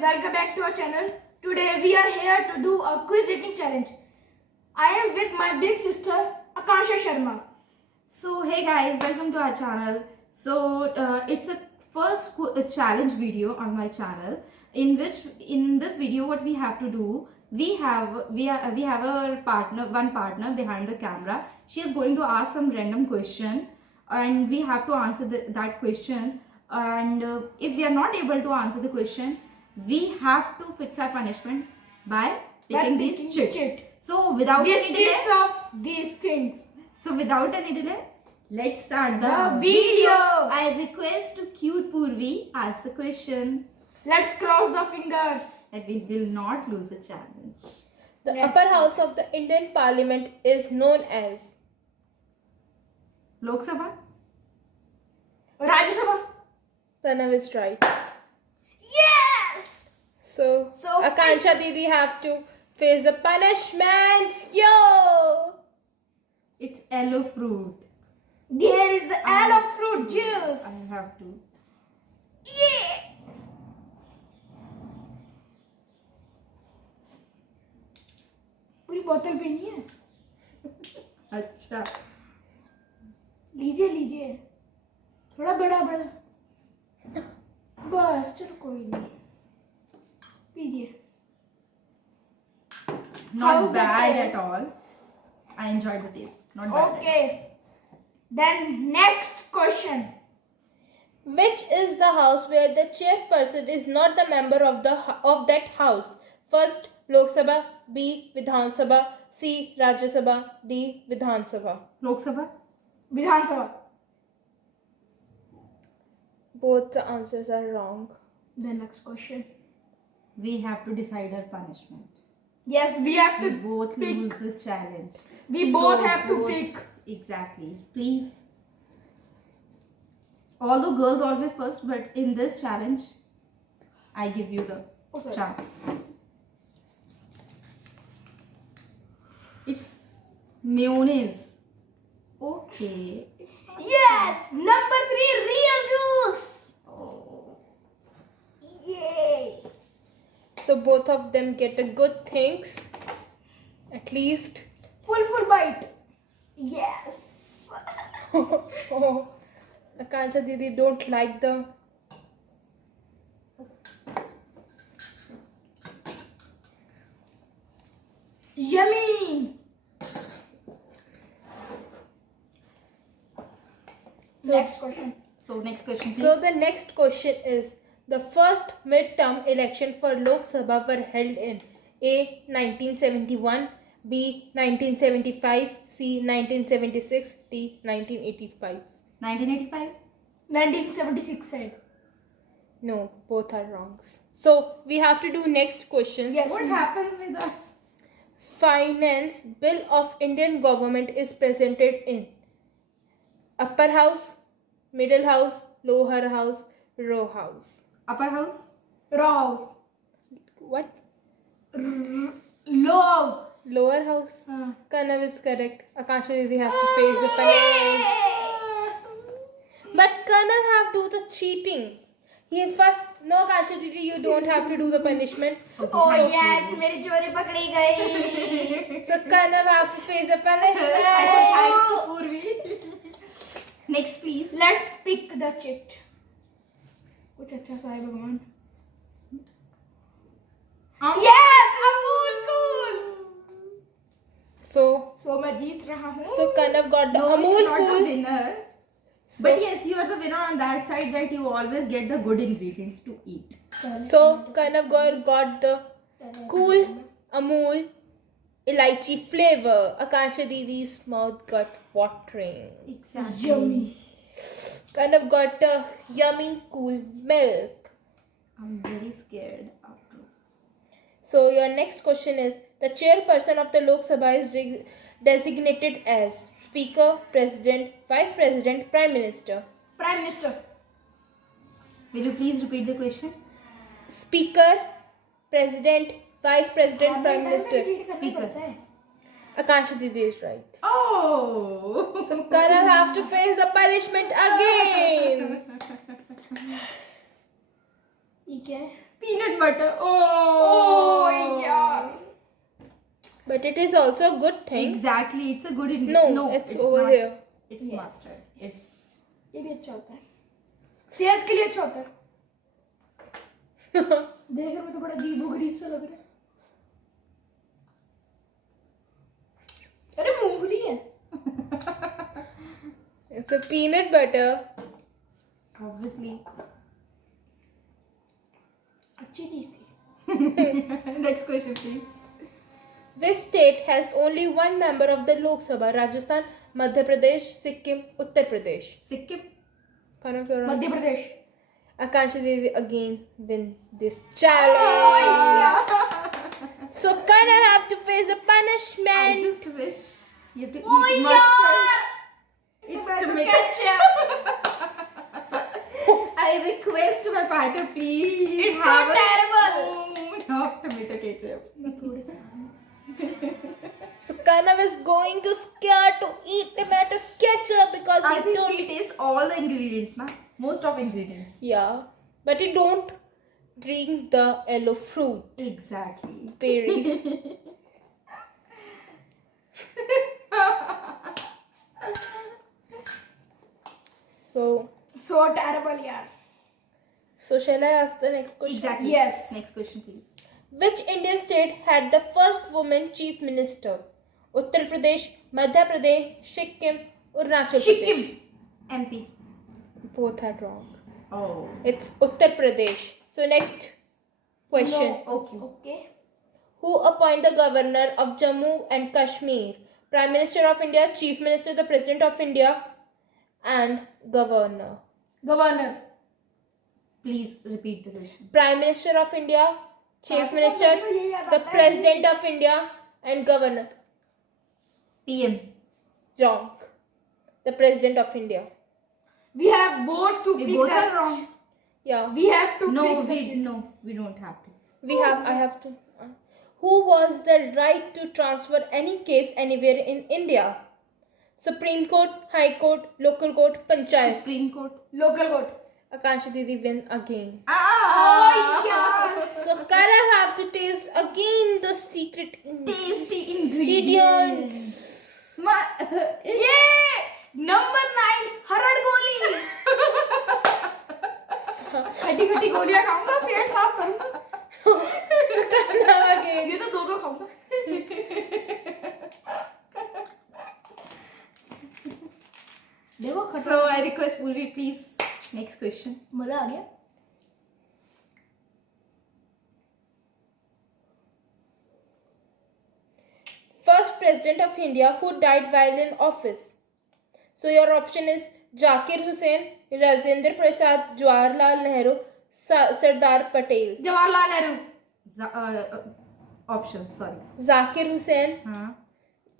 welcome back to our channel. Today we are here to do a quiz eating challenge. I am with my big sister Akansha Sharma. So hey guys, welcome to our channel. So it's a first challenge video on my channel, in which in this video what we have to do, we have a one partner behind the camera. She is going to ask some random question and we have to answer that questions, and if we are not able to answer the question, we have to fix our punishment by taking these chits. So without any delay, of these things. so without any delay, let's start The video. I request to cute Purvi ask the question Let's cross the fingers. that we will not lose the challenge. The Let's upper see. house of the Indian Parliament is known as. Lok Sabha? Rajya Sabha. Pranav is right. Yes. So Akansha Didi have to face the punishments. Yo! It's yellow fruit. There is the L of fruit juice. I have to. Yeah. पूरी बोतल पीनी है. अच्छा. लीजिए लीजिए. थोड़ा बड़ा बड़ा. बस चलो कोई नहीं. पीजिए. Not How's the bad taste? at all. I enjoyed the taste. Not bad. Okay. Then next question. Which is the house where the chairperson is not the member of that house? First, Lok Sabha. B. Vidhan Sabha. C. Rajya Sabha. D. Vidhan Sabha. Lok Sabha? Vidhan Sabha. Both the answers are wrong. The next question. We have to decide our punishment. Yes, we have We to both pick. lose the challenge. We So both have to both- pick. Exactly. Please. Although girls always first, but in this challenge, I give you the Oh, sorry. chance. It's mayonnaise. Okay. It's not Yes! Number 3, real juice. Oh. Yay! So both of them get a good things. At least. Full bite. Yes. Oh, Akansha Didi don't like the. Yummy. Next question. So next question, please. So the next question is, the first midterm election for Lok Sabha were held in A. 1971, B. 1975, C. 1976, D. 1985. 1985. 1976 said. No, both are wrong. So we have to do next question. Yes. What happens with us? Finance Bill of Indian Government is presented in Upper House, Middle House, Lower House, Row House. Upper house. Raw house. What? Low house. Lower House? Uh. Kanav is correct. Akansha Didi have to face the punishment. But Kanav have to do the cheating. He first, no Akansha Didi, you don't have to do the punishment. Okay, Oh thank yes, you. मेरी चोरी पकड़ी गई. So Kanav have to face the punishment. Thanks to Purvi. Next, please. Let's pick the chit. कुछ अच्छा सा है भगवान. Yes, Amul Cool. So मैं जीत रहा हूँ. Kanav got the No, Amul you're not the Cool. winner. So- But yes, you are the winner on that side, that you always get the good ingredients to eat. So Kanav girl got the cool Amul elaichi flavor. Akansha Didi's mouth got watering. Exactly. Yummy. Kanav got the yummy cool milk. I'm very scared after. So your next question is, the chairperson of the Lok Sabha is designated as Speaker, President, Vice President, Prime Minister. Prime Minister. Will you please repeat the question? Speaker, President, Vice President, Prime Minister. Speaker. Akansha Didi is right. Oh. So Kanav have to face the punishment again. ये क्या है? Peanut butter. Oh यार. But it is also a good thing. Exactly, it's a good ingredient. No, it's over not. here. It's Yes. mustard. It's ये भी अच्छा होता है. सेहत के लिए अच्छा होता है. देखने में तो बड़ा अजीब गरीब सा लग रहा है. अरे मूंगफली है. It's a peanut butter. obviously. अच्छी चीज थी. Next question, please. Which state has only one member of the Lok Sabha? Rajasthan, Madhya Pradesh, Sikkim, Uttar Pradesh. Sikkim. Kind of your Madhya Pradesh. Akansha Devi again win this challenge. So kind of have to face a I punishment. just wish you have to eat mustard. It's tomato. I request my partner, please. It's so have a terrible. spoon of tomato ketchup. So Kanav is going to scare to eat tomato ketchup because I he think don't. we taste all the ingredients, na? Most of ingredients. Yeah, but he don't drink the yellow fruit. Exactly. Berry. So terrible यार. so shall I ask the next question? Exactly. Yes. Next question, please. Which Indian state had the first woman chief minister? Uttar Pradesh, Madhya Pradesh, Sikkim, Arunachal Pradesh. Sikkim. MP. Both are wrong. Oh. It's Uttar Pradesh. So next question. No. Okay. Okay. Who appoint the governor of Jammu and Kashmir? Prime Minister of India, Chief Minister, the President of India, and Governor. Governor. Please repeat the question. Prime Minister of India, Chief Minister, the President of India, and Governor. PM. Wrong. The President of India. We have both to We pick both that. are wrong. Yeah. We have to No, pick we don't have to. I have to. Who was the right to transfer any case anywhere in India? Supreme Court, High Court, Local Court, Panchayat. Supreme Court. Local court. Akansha Didi win again. यार. So Kara have to taste again the secret Tasty ingredients. ये number 9 हरड़ गोली. खट्टी खट्टी गोलियां खाऊंगा पेट साफ करूंगा. So Kara again. ये तो दो खाऊंगा. देखो खट्टा. So I request Purvi, please. Next question. मजा आ गया. First President of India who died while in office. So your option is Zakir Hussain, Rajendra Prasad, Jawaharlal Nehru, Sardar Patel. Jawaharlal Nehru. Options, sorry. Zakir Hussain, Huh?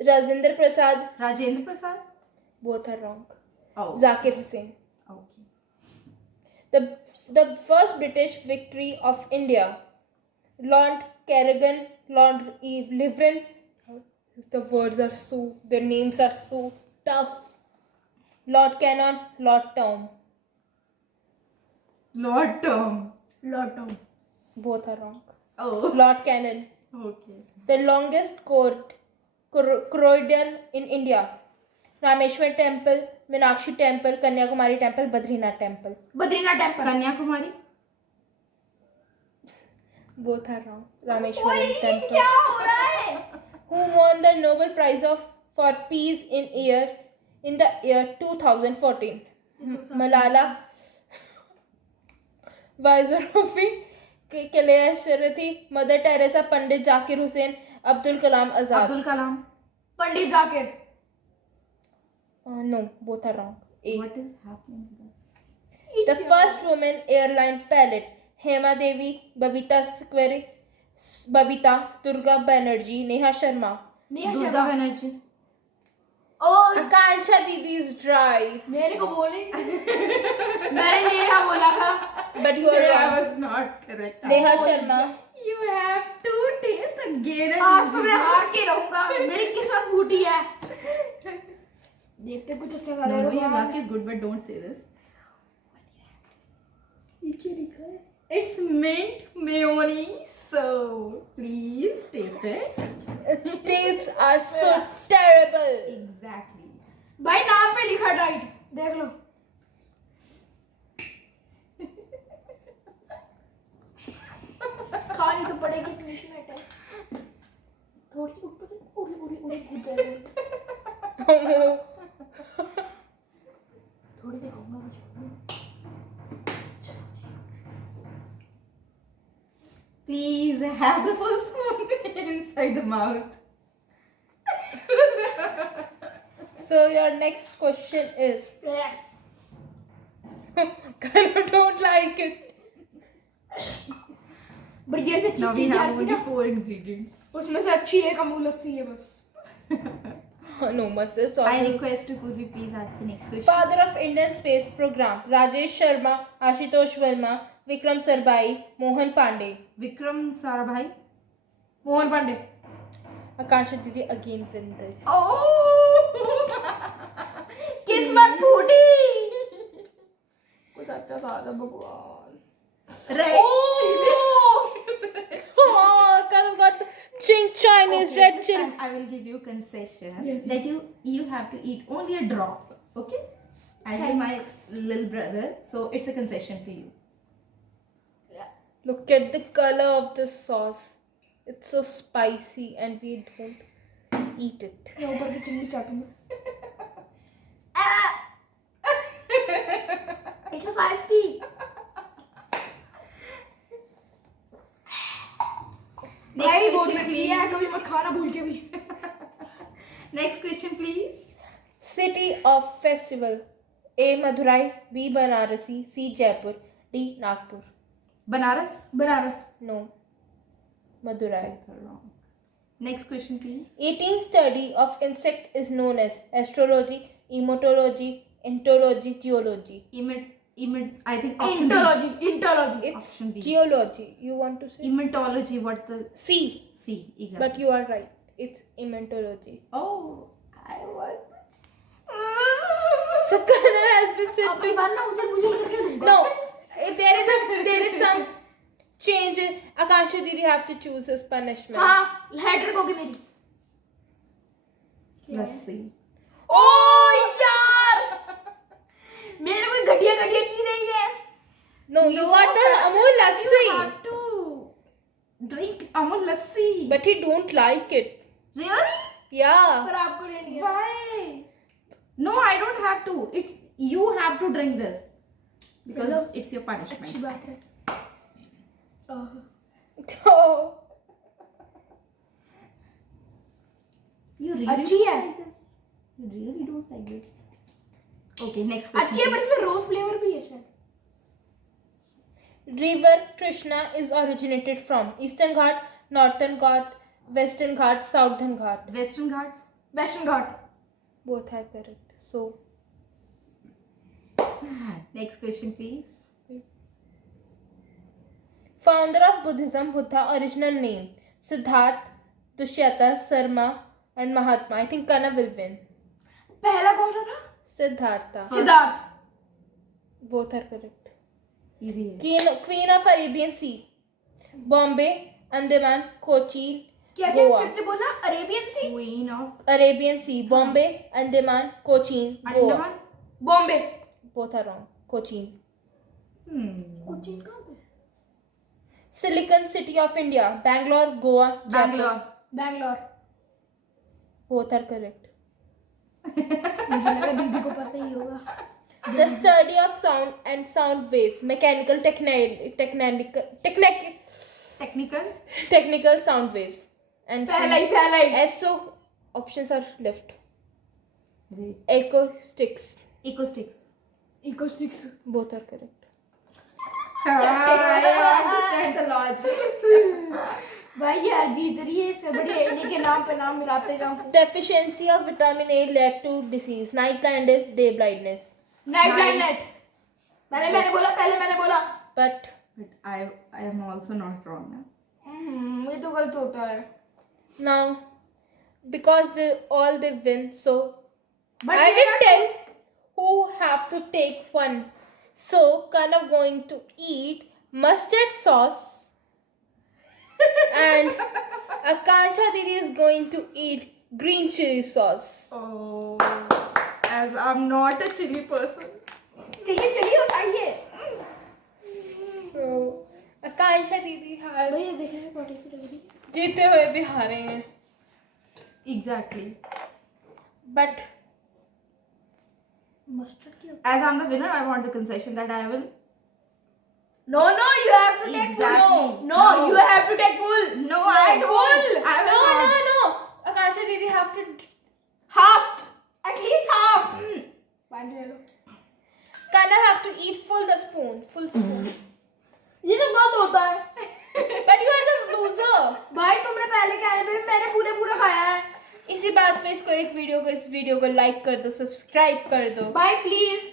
Rajendra Prasad, Rajendra Prasad? both are wrong. Oh. Zakir Hussain. Okay. The first British victory of India. Lord Kerrigan, Lord Ivlivren. The words are so, their names are so tough. Lord Cannon, Lord Tom. Lord Tom. Lord Tom. Both are wrong. Oh. Lord Cannon. Okay. The longest corridor in India. Rameshwar Temple, Meenakshi Temple, Kanyakumari Temple, Badrinath Temple. Badrinath temple. Kanyakumari? Both are wrong. Rameshwaram Temple. क्या हो रहा है? Who won the Nobel Prize for Peace in the year 2014? Malala Yousafzai, Kailash Satyarthi, Mother Teresa, Pandit Zakir Hussain, Abdul Kalam Azad. Abdul Kalam. Pandit Zakir. No, both are wrong. A. What is happening with us? The first woman airline pilot, Hema Devi, Babita, Durga Banerjee, Neha Sharma. Neha Durga Sharma. Banerjee. O Akansha Didi is right. मेरे को बोले. मैंने नेहा बोला था. But you are I wrong. was not correct. Neha Sharma. You have to taste again and आज तो मैं हार के रहूंगा. मेरी किस्मत फूटी है. देखते कुछ अच्छा No, no, your luck is good, but don't say this. नीचे लिखा है. It's mint mayonnaise. So please taste it. Its tastes are so terrible. Exactly. भाई नाम पे लिखा डाइट देख लो. खानी तो पड़ेगी पनिशमेंट है. थोड़ी सी ऊपर से उड़ी कूद जाएगी. थोड़ी सी खाऊंगा मुझे. Please have the first spoon inside the mouth. So your next question is, kind of don't like it. बड़ी देर से Now we चीज़ have आ रही only थी ना. 4 ingredients. उसमें से अच्छी एक अमूल लस्सी है बस. No, must have I sorry. request to Purvi please ask the next question. Father of Indian Space Program: Rajesh Sharma, Ashutosh Verma, Vikram Sarbai, Mohan Pandey. Vikram Sarabhai. Mohan Pandey. Akansha Didi again win this. Oh! किस्मत फूटी. कुछ अच्छा था भगवान. Red chili. Oh, kind of got ching Chinese Okay, red this time chilies. I will give you concession Yes, that you have to eat only a drop. Okay? As you're my little brother, so it's a concession to you. Look at the color of this sauce. It's so spicy and we don't eat it. मैं ऊपर की chilli चाटूंगा. Exercise की. भाई बहुत question, अच्छी है. कभी मत खाना भूल के भी. Next question, please. City of Festival: A. Madurai, B. Banarasi, C. Jaipur, D. Nagpur. Banaras. Banaras. No. Madurai. Both are wrong. Next question, please. 18th study of insect is known as astrology, emotology, entology, geology. I think option B. इंटोलॉजी. It's Option B. geology. You want to say? Ematology, what the C. C, exactly. But you are right. It's ementology. Oh, I want Sakana has been said अपनी to. बात ना उसे मुझे करके दूंगा. No. There is some change. Akansha Didi have to choose his punishment. हाँ header होगी मेरी. Let's see. ओ यार मेरे को घटिया चीज है ये. No, you got the Amul Lassi. You have to drink Amul Lassi. But he don't like it. Really? Yeah. पर आपको नहीं है. Why? No, I don't have to. It's you have to drink this because Hello. it's your अच्छी punishment. बात है. Oh. You really अच्छी don't है. like this. You really don't like this. Okay, next question. अच्छी है पर please. इसमें rose flavour भी है शायद. River Krishna is originated from Eastern Ghat, Northern Ghat, Western Ghat, Southern Ghat. Western Ghats. Western Ghat. Both are correct. So, Next question, please. founder of Buddhism, Buddha, original name: Siddharth, Dushyata, Sarma, and Mahatma. I think Kana will win. पहला कौन सा था? Siddhartha. Siddharth. Both are correct. Easy. Queen of Arabian Sea: Bombay, Andaman, Cochin, क्या Goa. फिर से बोलना. Arabian Sea. Queen of Arabian Sea: Bombay, Andaman, Cochin, Goa. Andaman. Bombay. Both are wrong. Cochin. Cochin कहाँ पे? Silicon City of India: Bangalore, Goa, Jaipur. Bangalore. Bangalore. Both are correct. मुझे लगा दीदी को पता ही होगा. The study of sound and sound waves, mechanical, technical sound waves, and पहला ही. SO options are left. Wait. Acoustics. Acoustics. इकोस्टिक्स. Both are correct. I understand the logic. भाई यार जीत रही है. इससे बड़ी इन्हीं के नाम पे नाम मिलाते जाओ. Deficiency of vitamin A led to disease: night blindness, day blindness. Night blindness. पहले मैंने बोला. But But I am also not wrong. Na? ये तो गलत होता है. now, because they win, so But I ये will ना- tell who have to take one. So, kind of going to eat mustard sauce, and Akansha Didi is going to eat green chili sauce. Oh, as I'm not a chili person. चलिए चलिए उठाइए So Akansha Didi has भैया देखें potato की degree जीते हुए भी हारे हैं. Exactly. But मस्टर्ड की As I'm the winner, I want the concession that I will. No, you have to take Exactly. full. No, you have to take full. No, I Take don't. full. I will not. no. Akansha Didi have to. Half. At least half. पानी ले लो. Kana have to eat full spoon. ये तो बहुत होता है. But you are the loser. भाई तुमने पहले कहने पे भी मैंने पूरा खाया है. इसी बात पे इस वीडियो को लाइक कर दो, सब्सक्राइब कर दो. भाई प्लीज